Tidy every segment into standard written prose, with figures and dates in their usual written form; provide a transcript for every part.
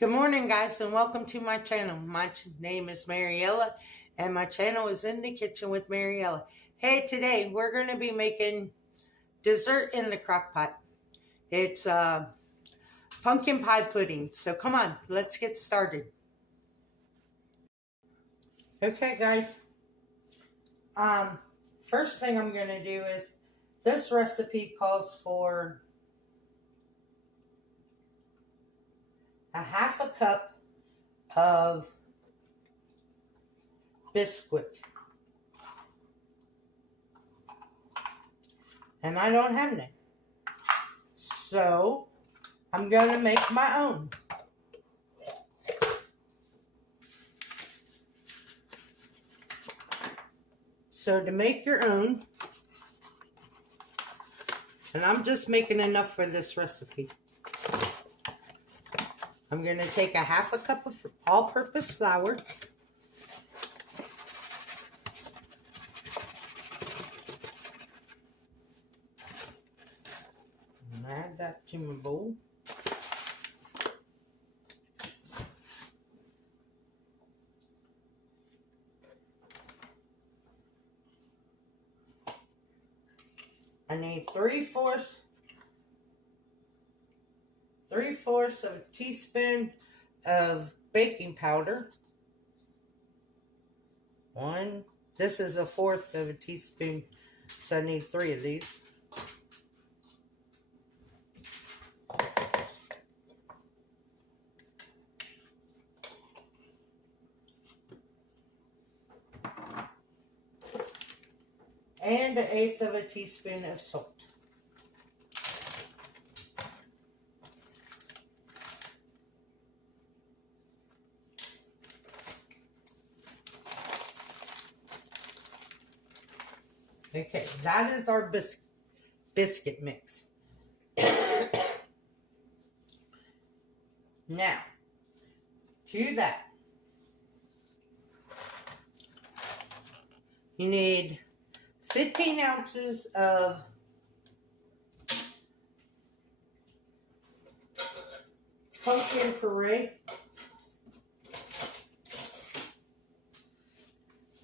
Good morning, guys, and welcome to my channel. My name is Mariella, and my channel is In the Kitchen with Mariella. Hey, today we're going to be making dessert in the crock pot. It's pumpkin pie pudding. So come on, let's get started. Okay, guys. First thing I'm going to do is this recipe calls for a half a cup of biscuit, and I don't have any, so I'm going to make my own. So to make your own, and I'm just making enough for this recipe, I'm going to take a half a cup of all-purpose flour. And add that to my bowl. I need 3/4 of a teaspoon of baking powder. This is 1/4 of a teaspoon, so I need 3 of these. And 1/8 of a teaspoon of salt. Okay, that is our biscuit mix. Now, to that, you need 15 ounces of pumpkin puree.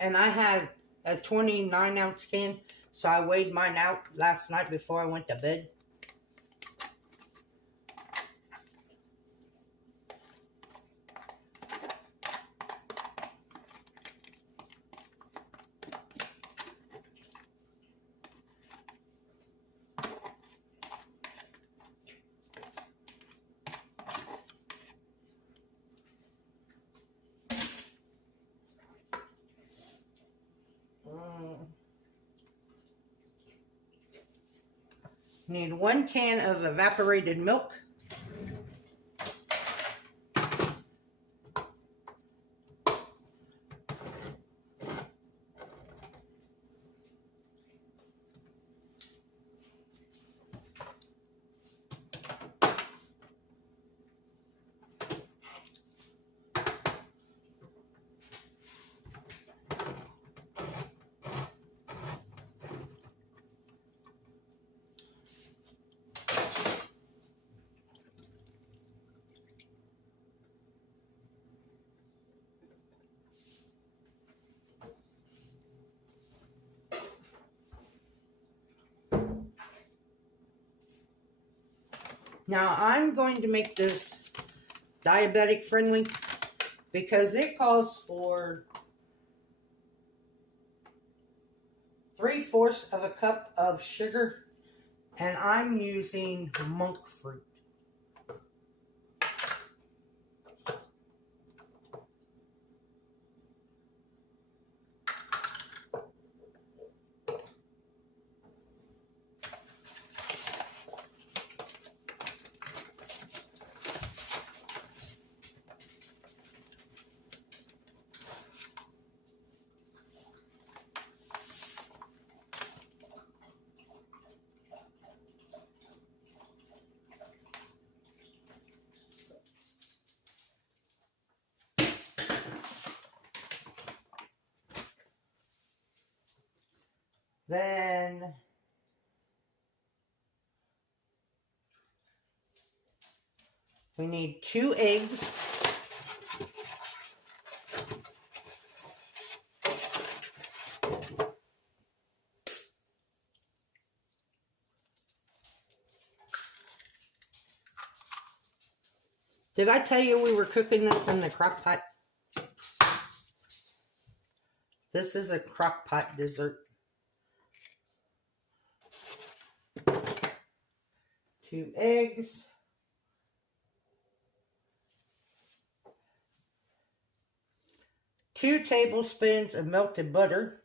And I had a 29-ounce can, so I weighed mine out last night before I went to bed. Need 1 can of evaporated milk. Now I'm going to make this diabetic friendly because it calls for 3/4 of a cup of sugar, and I'm using monk fruit. Then We need 2 eggs. Did I tell you we were cooking this in the crock pot? This is a crock pot dessert. 2 eggs. 2 tablespoons of melted butter.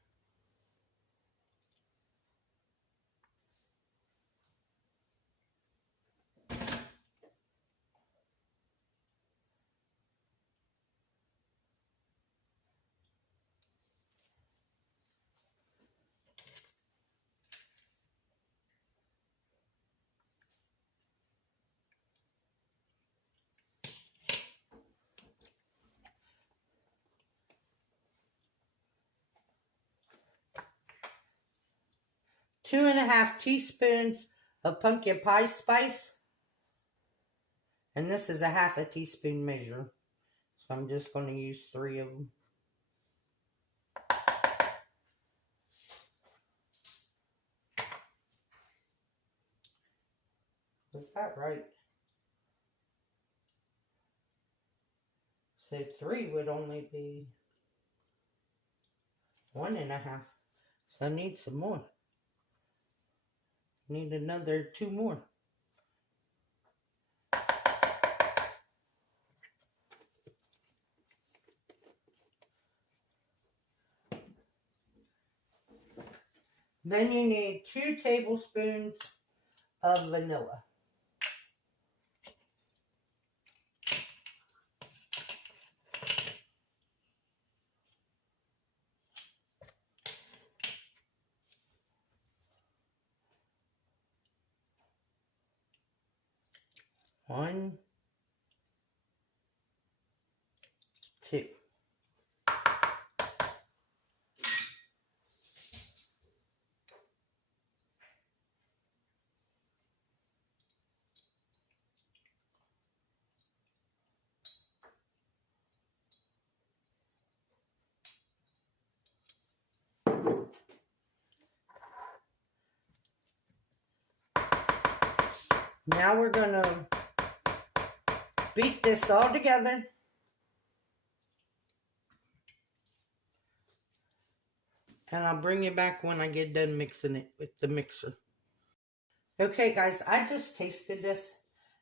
2½ teaspoons of pumpkin pie spice. And this is a ½ teaspoon measure. So I'm just going to use 3 of them. Was that right? So 3 would only be 1½. So I need some more. Need another 2 more. Then you need 2 tablespoons of vanilla. One, 2. Now we're going to beat this all together. And I'll bring you back when I get done mixing it with the mixer. Okay guys, I just tasted this.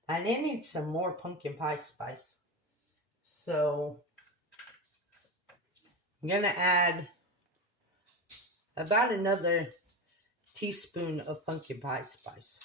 And it needs some more pumpkin pie spice. So I'm going to add about another teaspoon of pumpkin pie spice.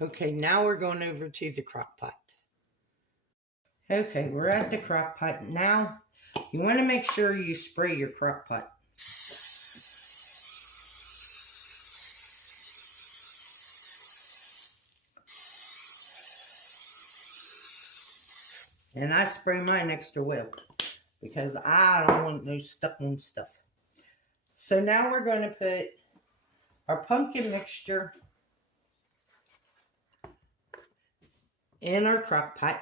Okay, now we're going over to the crock pot. Okay, we're at the crock pot. Now, you want to make sure you spray your crock pot. And I spray mine extra well because I don't want no stuck on stuff. So now we're going to put our pumpkin mixture in our crock pot.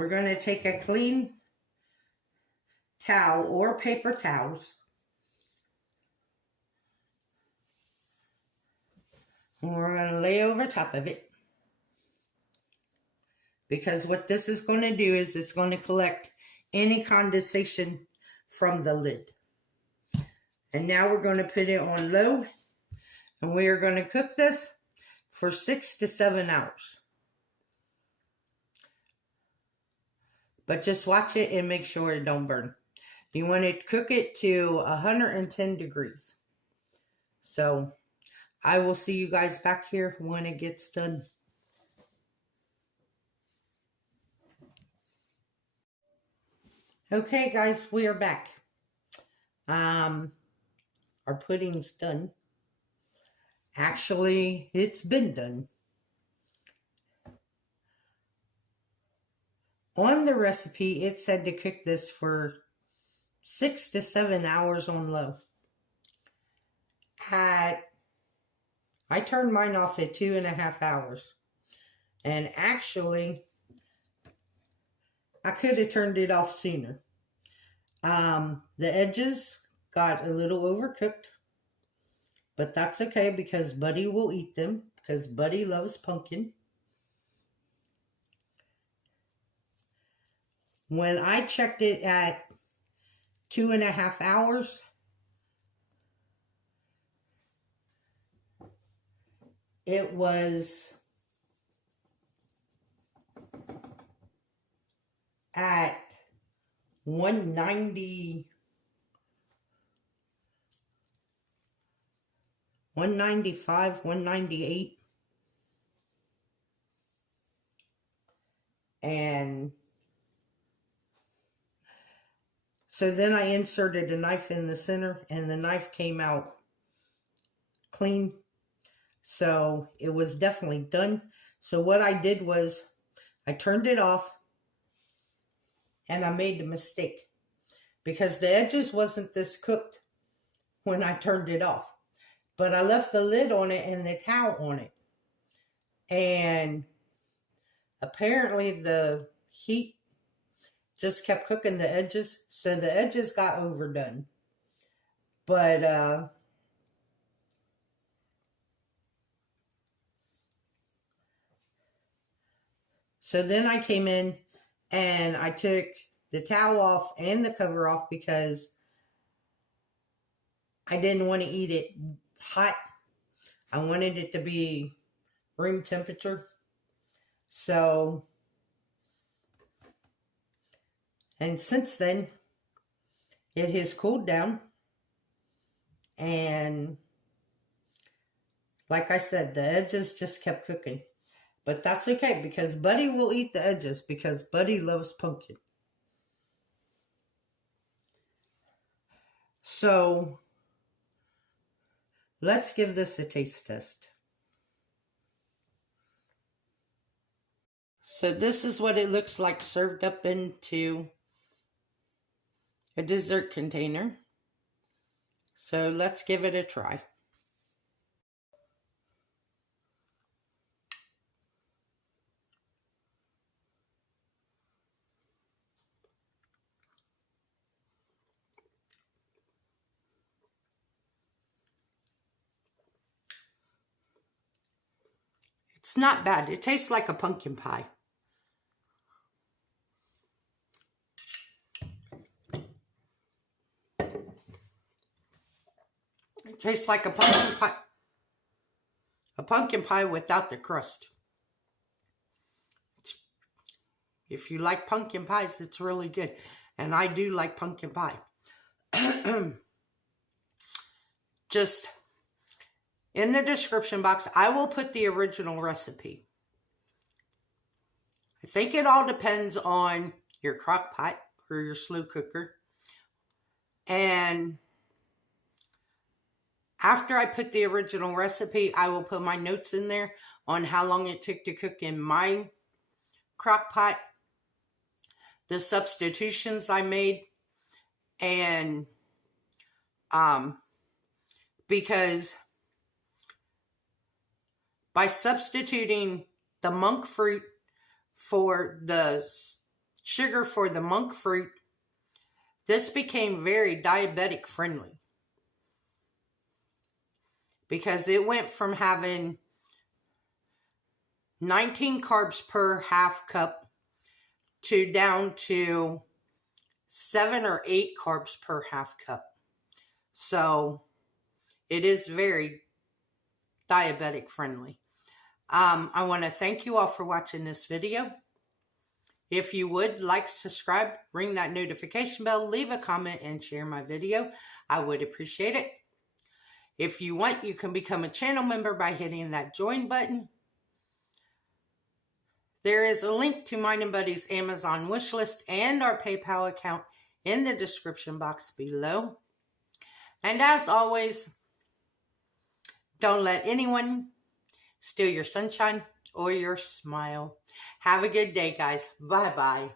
we're going to take a clean towel or paper towels. And we're going to lay over top of it. Because what this is going to do is it's going to collect any condensation from the lid. And now we're going to put it on low. And we are going to cook this for 6 to 7 hours. But just watch it and make sure it don't burn. You want to cook it to 110 degrees. So I will see you guys back here when it gets done. Okay guys, we are back. Our pudding's done. Actually, it's been done. On the recipe, it said to cook this for 6 to 7 hours on low. I turned mine off at 2.5 hours. And actually, I could have turned it off sooner. The edges got a little overcooked. But that's okay because Buddy will eat them. Because Buddy loves pumpkin. When I checked it at 2.5 hours, it was at 190, 195, 198. And so then I inserted a knife in the center and the knife came out clean. So it was definitely done. So what I did was I turned it off and I made a mistake because the edges wasn't this cooked when I turned it off. But I left the lid on it and the towel on it. And apparently the heat just kept cooking the edges. So the edges got overdone. But so then I came in and I took the towel off and the cover off because I didn't want to eat it hot. I wanted it to be room temperature. So, and since then, it has cooled down. And like I said, the edges just kept cooking. But that's okay because Buddy will eat the edges because Buddy loves pumpkin. So let's give this a taste test. So this is what it looks like served up into a dessert container. So let's give it a try. It's not bad. It tastes like a pumpkin pie. It tastes like a pumpkin pie. A pumpkin pie without the crust. If you like pumpkin pies, it's really good. And I do like pumpkin pie. Just in the description box, I will put the original recipe. I think it all depends on your crock pot or your slow cooker. And after I put the original recipe, I will put my notes in there on how long it took to cook in my crock pot, the substitutions I made, and because by substituting the monk fruit for the sugar for the monk fruit, this became very diabetic friendly. Because it went from having 19 carbs per half cup to down to 7 or 8 carbs per half cup. So it is very diabetic friendly. I want to thank you all for watching this video. If you would like, subscribe, ring that notification bell, leave a comment, and share my video. I would appreciate it. If you want, you can become a channel member by hitting that join button. There is a link to mine and Buddy's Amazon wish list and our PayPal account in the description box below. And as always, don't let anyone steal your sunshine or your smile. Have a good day, guys. Bye-bye.